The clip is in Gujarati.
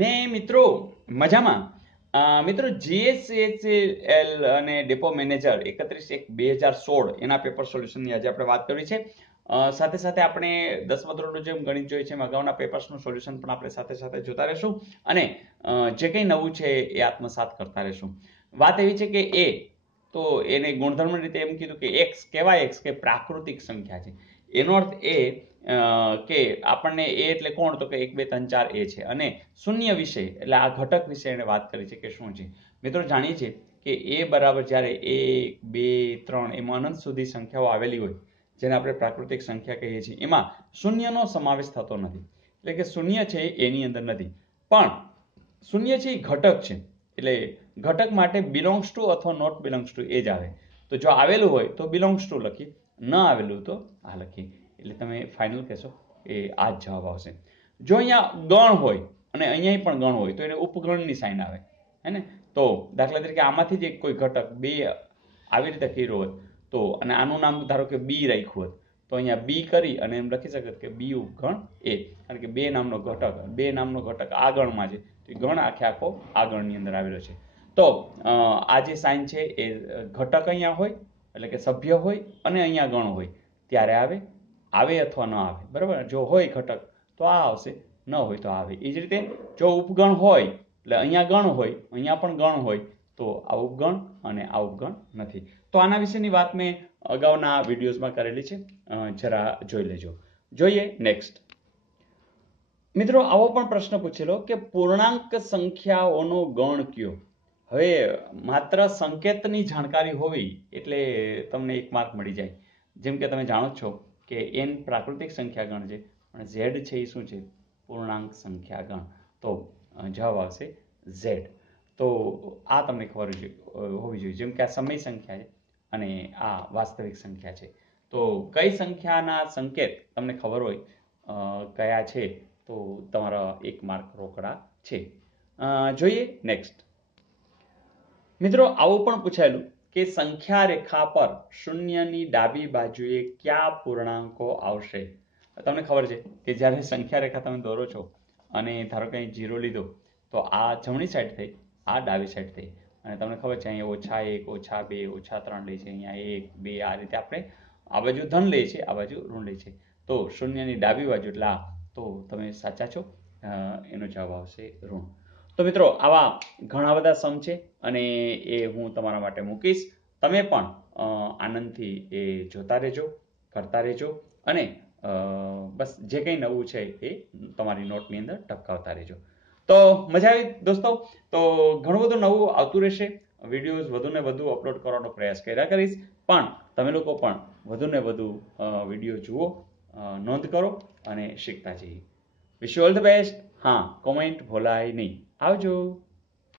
ને મિત્રો મજામાં મિત્રો જીએસએચએલ અને ડેપો મેનેજર 31/1/2016 એના પેપર સોલ્યુશનની આજે આપણે વાત કરી છે. સાથે સાથે આપણે 10મા ધોરણનું જેમ ગણિત જોઈએ છે એમ અગાઉના પેપર્સનું સોલ્યુશન પણ આપણે સાથે સાથે જોતા રહેશું અને જે કંઈ નવું છે એ આત્મસાત કરતા રહેશું. વાત એવી છે કે એ તો એને ગુણધર્મ રીતે એમ કીધું કે એક્સ કેવા એક્સ કે પ્રાકૃતિક સંખ્યા છે. એનો અર્થ એ કે આપણને એ એટલે કોણ તો કે 1 2 3 4 એ છે અને શૂન્ય વિશે એટલે આ ઘટક વિશે એને વાત કરી છે કે શું છે. મિત્રો જાણીએ છીએ કે એ બરાબર જ્યારે 1 2 3 એમાં અનંત સુધી સંખ્યાઓ આવેલી હોય જેને આપણે પ્રાકૃતિક સંખ્યા કહીએ છીએ એમાં શૂન્યનો સમાવેશ થતો નથી. એટલે કે શૂન્ય છે એની અંદર નથી, પણ શૂન્ય છે એ ઘટક છે. એટલે ઘટક માટે બિલોંગ્સ ટુ અથવા નોટ બિલોંગ્સ ટુ એ જ આવે. તો જો આવેલું હોય તો બિલોંગ્સ ટુ લખીએ, ન આવેલું તો આ લખીએ. એટલે તમે ફાઇનલ કહેશો એ આ જ જવાબ આવશે. જો અહીંયા ગણ હોય અને અહીંયા પણ ગણ હોય તો એને ઉપગણની સાઇન આવે, હે ને. તો દાખલા તરીકે આમાંથી જ એક કોઈ ઘટક બે આવી રીતે કર્યો હોત તો અને આનું નામ ધારો કે બી રાખ્યું હોત તો અહીંયા બી કરી અને એમ લખી શકત કે બી ઉપગણ એ, કારણ કે બે નામનો ઘટક આ ગણમાં છે તો એ ગણ આખો આ ગણની અંદર આવેલો છે. તો આ જે સાઇન છે એ ઘટક અહીંયા હોય એટલે કે સભ્ય હોય અને અહીંયા ગણ હોય ત્યારે આવે અથવા ન આવે, બરાબર. જો હોય ઘટક તો આ આવશે, ન હોય તો આવે. એ જ રીતે જો ઉપગણ હોય એટલે અહીંયા ગણ હોય અહીંયા પણ ગણ હોય તો આ ઉપગણ અને આ ઉપગણ નથી. તો આના વિશેની વાત મેં અગાઉના વિડીયોઝમાં કરેલી છે, જરા જોઈ લેજો. જોઈએ નેક્સ્ટ. મિત્રો આવો પણ પ્રશ્ન પૂછેલો કે પૂર્ણાંક સંખ્યાઓનો ગણ કયો. હવે માત્ર સંકેતની જાણકારી હોવી એટલે તમને 1 માર્ક મળી જાય. જેમ કે તમે જાણો છો કે n પ્રાકૃતિક સંખ્યા ગણ છે અને z છે એ શું છે, પૂર્ણાંક સંખ્યા ગણ. તો જવાબ આવશે z. તો આ તમને ખબર હોવી જોઈએ. જેમ કે આ સમય સંખ્યા છે અને આ વાસ્તવિક સંખ્યા છે. તો કઈ સંખ્યાના સંકેત તમને ખબર હોય કયા છે તો તમારા 1 માર્ક રોકડા છે. જોઈએ નેક્સ્ટ. મિત્રો આવું પણ પૂછાયેલું કે સંખ્યા રેખા પર શૂન્યની ડાબી બાજુએ કયા પૂર્ણાંકો આવશે. તમને ખબર છે કે જ્યારે સંખ્યા રેખા તમે દોરો છો અને ધારો કે અહીં 0 લીધો તો આ જમણી સાઈડ થઈ, આ ડાબી સાઈડ થઈ અને તમને ખબર છે અહીંયા -1 -2 -3 લે છે, અહીંયા 1 2 આ રીતે આપણે આ બાજુ ધન લે છે, આ બાજુ ઋણ લે છે. તો શૂન્યની ડાબી બાજુ એટલે આ, તો તમે સાચા છો, એનો જવાબ આવશે ઋણ. તો મિત્રો આવા ઘણા બધા સમ છે અને એ હું તમારા માટે મૂકીશ. તમે પણ આનંદથી એ જોતા રહેજો, કરતા રહેજો અને બસ જે કંઈ નવું છે એ તમારી નોટની અંદર ટપકાવતા રહેજો. તો મજા આવી દોસ્તો. તો ઘણું બધું નવું આવતું રહેશે. વિડીયોઝ વધુ ને વધુ અપલોડ કરવાનો પ્રયાસ કર્યા કરીશ, પણ તમે લોકો પણ વધુ ને વધુ વિડીયો જુઓ, નોંધ કરો અને શીખતા જઈએ. Wish you all the best. હા, કોમેન્ટ ભૂલાય નહીં. આવજો.